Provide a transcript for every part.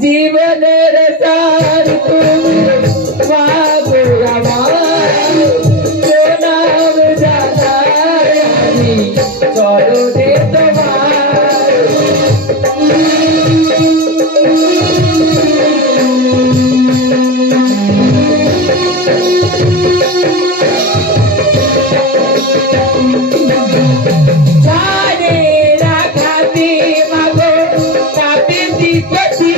জীবনের সার তুমি মাগো আমার প্রণাম জানাই আমি চরণে তোমার জানে রাখাতে মাগো কাপে দিপতি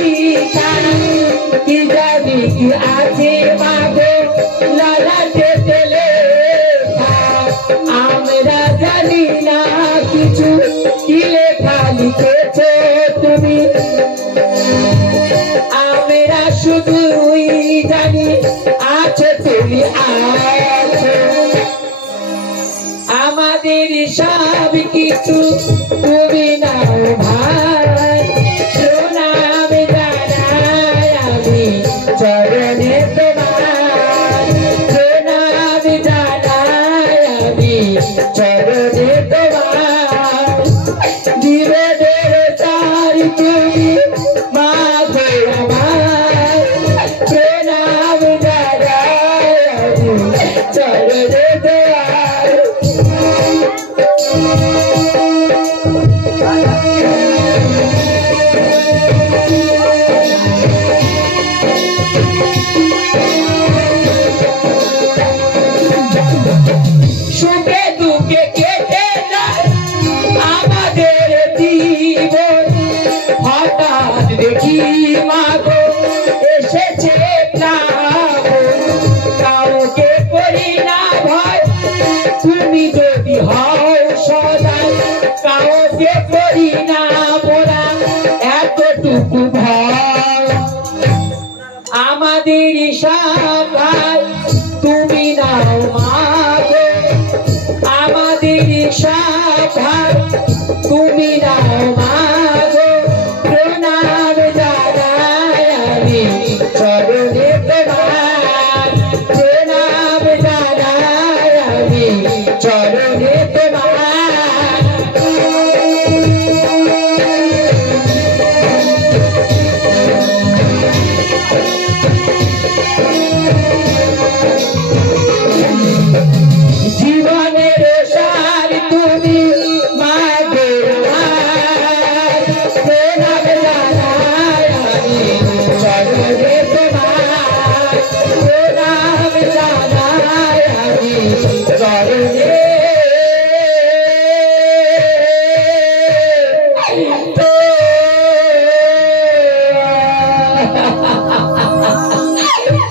কি জানি কি আছে মাগো লালাতে তেলে আমরা জানি না কিছু কি লেখা লিখেছো তুমি আমরা শুধুই জানি আছো তুমি আছো আমাদের সব কিছু তুমি নাও ভাই প্রণাম জানাই আমি চরণে তোমার প্রণাম জানাই আমি চরণে তোমার জীবনের সার তুমি মাগো আমার প্রণাম জানাই আমি চরণে তোমার সুখে দুঃখে কেটে যায় আমাদের জীবন হঠাৎ দেখি মাগো এসেছে কাউকে করি না ভয় তুমি যদি হও সদাই কাউকে করি না মোরা এতটুকু ভয় আমাদের সবাই তুমি নাও মাগো আমাদের সবাই তুমি নাও মাগো প্রণাম জানাই আমি চরণে তোমার প্রণাম জানাই আমি চরণে তোমার জীবনের সার তুমি মাগো আমার প্রণাম জানাই আমি চরণে তোমার প্রণাম জানাই আমি চরণে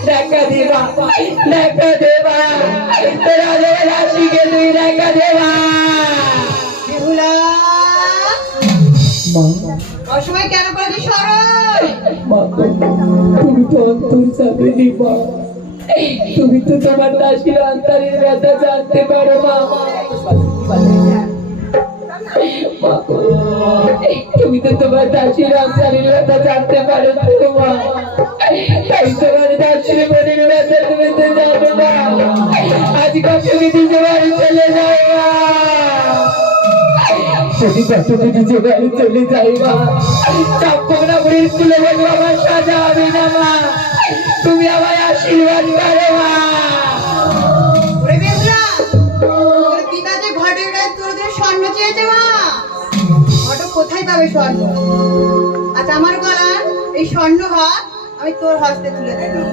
দেখা দেবা দেখা দেবা তোরা রাশিকে তুই দেখা দেবা বেহুলা অসময় কেন করবি সরল তুমি তো অন্তর যাবে মা তুমি তো তোমার দাসীর অন্তরের ব্যথা জানতে পারো মা তুমি তো তোমার দাসীর অন্তরের ব্যথা জানতে পারো মা তাই তোমার দাসীর মনের ব্যথা তুমি তো জানো না আজ কত নিজে বাড়ি চলে যাও যদি কত নিজে বাড়ি চলে যাই মা চম্পকনা বুড়ির স্কুলে বলবো আমার সাজা হবে না মা তুমি আমায় আশীর্বাদ করো মা ওরে বেহুলা তোর পিতা যে ঘটের গায়ে তোদের স্বর্ণ চেয়েছে মা ঘটক কোথায় পাবে স্বর্ণ আচ্ছা আমার গলার এই স্বর্ণ হার আমি তোর হস্তে তুলে দিলাম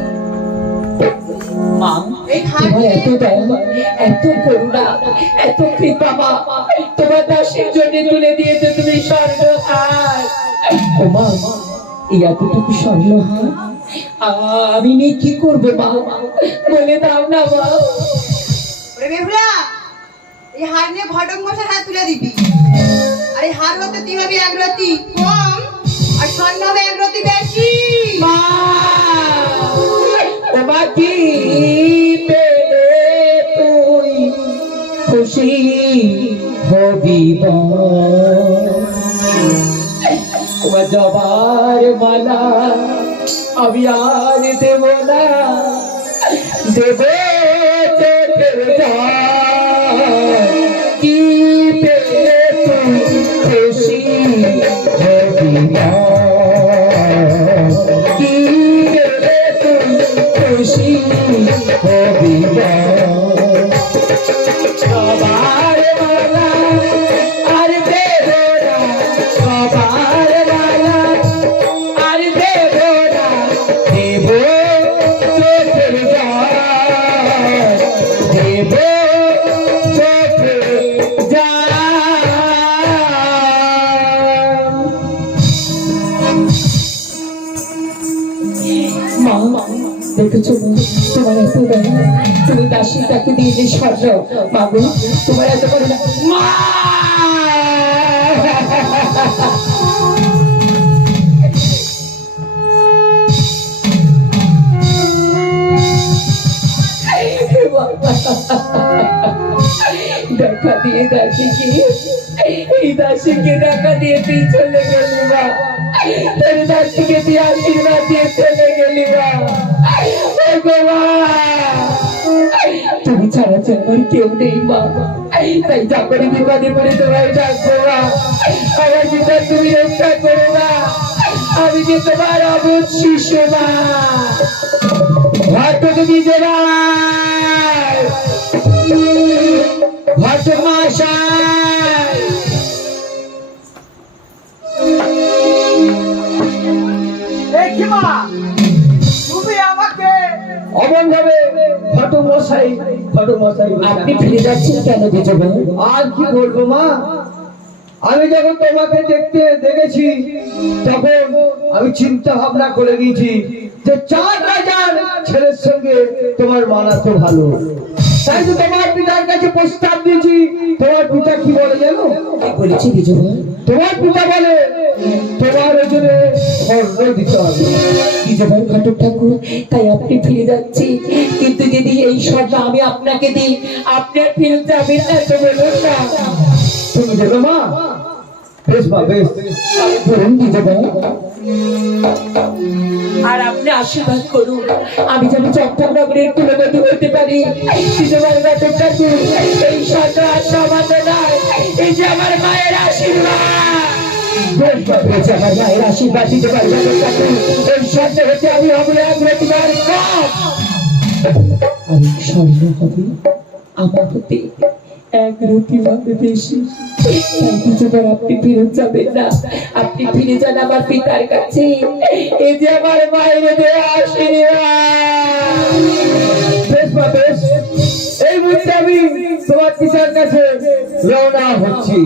মা তোমার এত দয়া এত করুণা এত কৃপা মা তোমার দাসের জন্য তুলে দিয়েছে তুমি স্বর্ণহার ও মা এই এতটুকু স্বর্ণহার আমি নিয়ে কি করবো মা বলে দাও না মা ওরে বেহুলা এই হার নিয়ে ঘটক মশার হাত তুলে দিবি আর এই হার হতে তুই হবি এক রতি কম আর স্বর্ণ হবে এক রতি বেশি মা তোমা কি পেলে তুই খুশি হবি তোমার জবার মালা আমি আর দেব না দেব কি পেলে তুই খুশি হবি সবার মালা আর দেব না সবার মালা আর দেব না দেব চোখের জল দেব চোখের জল মা দেখেছো তোমার এত দয়া তুমি দাসীটাকে দিয়ে যে স্বর্ণ মাগো তোমার এত করে না মা দেখা দিয়ে দাসীকে এই দাসীকে দেখা দিয়ে তুই চলে গেলি মা তোর দাসীকে দিয়ে আশীর্বাদ দিয়ে চলে গেলি মা তুমি ছাড়া আমার কেউ নেই মা তাই চাকরি বিপদে পড়ে তোমায় ডাকবো মা আমার পিতা তুমি রক্ষা করো না আমি যে তোমার অবুধ শিশু মা ভট্ট তুমি যে ভট্ট মশাই দেখি মা তুমি আমাকে অমন ভাবে ফটো মশাই আপনি ফিরে যাচ্ছেন কেন বিজয় আর কি বলবো মা আমি যখন তোমাকে দেখেছি তখন আমি চিন্তা ভাবনা করে নিয়েছি যে 4 রাজার ছেলের সঙ্গে তোমার মানাতো ভালো তাই তো তোমার পিতার কাছে প্রস্তাব দিয়েছি তোমার পিতা কি বলে জানো কি বলেছি বিজয় তোমার পিতা বলে তোমার ওজনে স্বর্ণ দিতে হবে বিজয় ঘটক ঠাকুর তাই আপনি ফিরে যাচ্ছি কিন্তু যদি এই স্বর্ণ আমি আপনাকে দিই আপনার ফিরে যাবেন না তো বলুন না তুমি দেবে মা বেশ মা বেশ বলুন বিজয় আর আপনি আশীর্বাদ করুন আমি যেন চট্টগ্রামের কুলবধূ হতে পারি বিজয় ঘটক ঠাকুর এই স্বর্ণ আর সামান্য নয় এই যে আমার মায়ের আশীর্বাদ আমার মায়ের আশীর্বাদ দিতে পারবেন এই স্বর্ণ হতে আমি হবো এক রতিবার কম আমি স্বর্ণ হবে আমার হতে এক রতিবার বেশি আপনি ফিরে যাবেন না আপনি ফিরে যান আমার পিতার কাছে এই যে আমার মায়ের দেওয়া আশীর্বাদ বেশ মা বেশ এই মুহূর্তে আমি তোমার পিতার কাছে রওনা হচ্ছি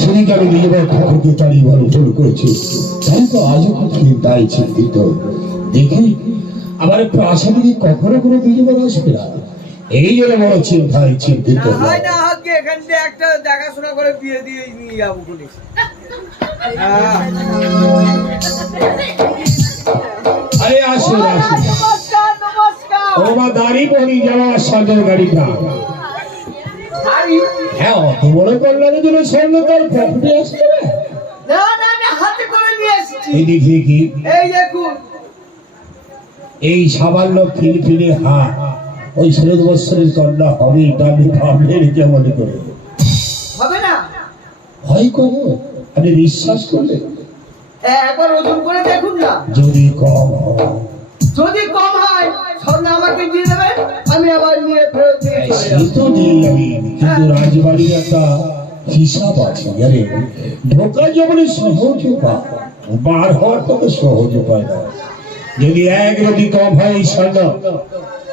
সেদিকে আমি নিজের ঠাকুরকে তাড়িয়ে বন্টন করেছি তাই তো আজও খুব তাই চিন্তিত দেখি আবার একটু আশা দিদি কখনো কোনো বিজয় আসবে না এই জন্য বড় চিন্তায় চিন্তিত হয় না আগে এখান থেকে একটা দেখাশোনা করে বিয়ে দিয়ে নিয়ে যাবো পুলিশ আরে আসুন আসুন নমস্কার নমস্কার ও মা দাঁড়ি বনি যাওয়া সাজের গাড়িটা হ্যাঁ অত বড় কল্যাণের জন্য স্বর্ণকার প্রফিটে আসবে না না না আমি হাতে করে নিয়ে এসেছি এই দেখি কি এই দেখুন এই সামান্য ফিরফিরে হাত ওই 16 বছরের কন্যা হবে এটা আমি ভাবলেন কেমন করে হবে না হয় কবে আপনি বিশ্বাস করলেন একবার ওজন করে দেখুন না যদি কম হয় যদি কম হয় স্বর্ণ আমাকে দিয়ে দেবেন আমি আবার নিয়ে ফেরত দিয়ে চলে সে যাবো তো নেই আমি কিন্তু রাজবাড়ির একটা হিসাব আছে আরে ঢোকা যেমন সহজ উপায় বার হওয়ার তো সহজ উপায় না যদি এক রতি কম হয় এই স্বর্ণ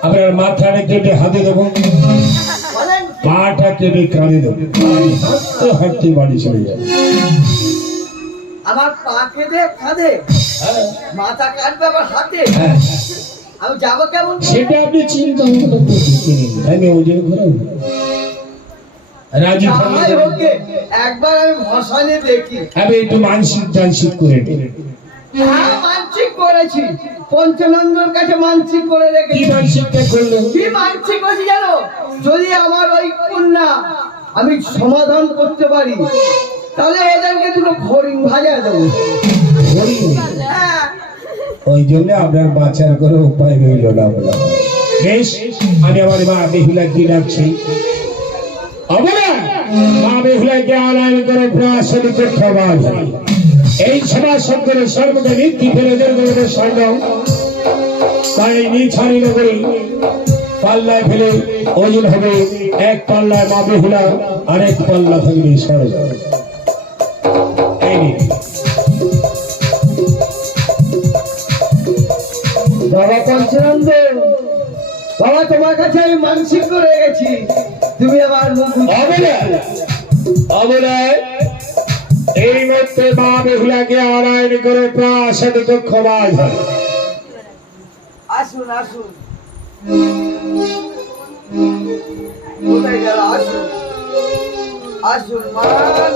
আপনার মাথাটা কেটে হাতে দেবো বলেন পাটা কেটে কাঁদে দেবো হাঁটতে হাঁটতে বাড়ি চলে যাবে আমার পা কেটে কাঁধে মাথা কাটবে আবার হাতে হ্যাঁ আমি যাবো কেমন করে? সেটা আপনি চিন্তা ভাবনা করতেছেন আমি ওজন ঘোরাবো রাজি যাহাই হোক গে, একবার আমি ভসানে দেখি আমি একটু মানসিক টানসিক করে নিই। হ্যাঁ মানসিক করেছি পঞ্চনন্দর কাছে মানসিক করে কি রেখেছি মানসিকটা করলেন কি মানসিক করেছি জানো যদি আমার ওই কন্যা আমি সমাধান করতে পারি তাহলে ওদেরকে দুটো হরিণ ভাজা দেবো হরিণ। হ্যাঁ ওই জন্য আপনার বাঁচার কোনো উপায় রইল না বলা বেশ আমি আমার মা বেহুলা কি ডাকছি মা বেহুলাকে আলাইন করে প্রাসনিক খাবার এই সমাজ শঙ্করের সর্বদা নীতি ফেলে দেড় স্বর্ণ তাই নিছানি নগরী পাল্লায় ফেলে ওজন হবে এক পাল্লায় মা বেহুলা আর এক পাল্লা থাকবে স্বর্গ। এই নিন। বাবা পঞ্চানন্দ, বাবা তোমার কাছে আমি মানসিক করে গেছি, তুমি আবার মুখ অবলয় অবলয় এই মধ্যে মা বেহুলাকে আনায়ন করে প্রাসাদে কক্ষবাস হয়। আসুন আসুন, কোথায় গেল? আসুন আসুন মা,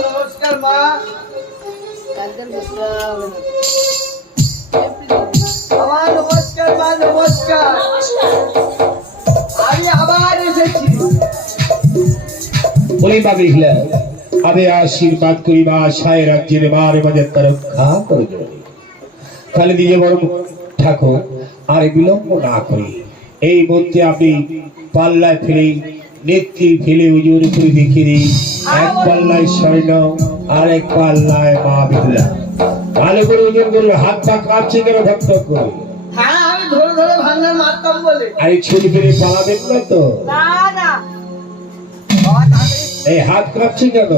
নমস্কার মা। আমার নমস্কার মা, নমস্কার। আমি আবার এসেছি। বলে মা বেহুলা আমি আশীর্বাদ করি মা সায় রাজ্যের মারে মাঝে রক্ষা করে দেবে। খালি দিয়ে বড় ঠাকুর আর বিলম্ব না করি এই মধ্যে আপনি পাল্লায় ফেলে নেত্রী ফেলে ওজন করে দেখিয়ে দিই এক পাল্লায় স্বর্ণ আর এক পাল্লায় মা বেহুলা। ভালো করে ওজন করবে, হাত পা কাঁপছে কেন ভক্ত করে? হ্যাঁ, আমি ধরে ধরে ভান্ডার মারতাম বলে। আর ছুরি ফেলে পালাবেন না তো? না না বাবা, তাড়াতাড়ি এই হাত কাঁপছে কেন?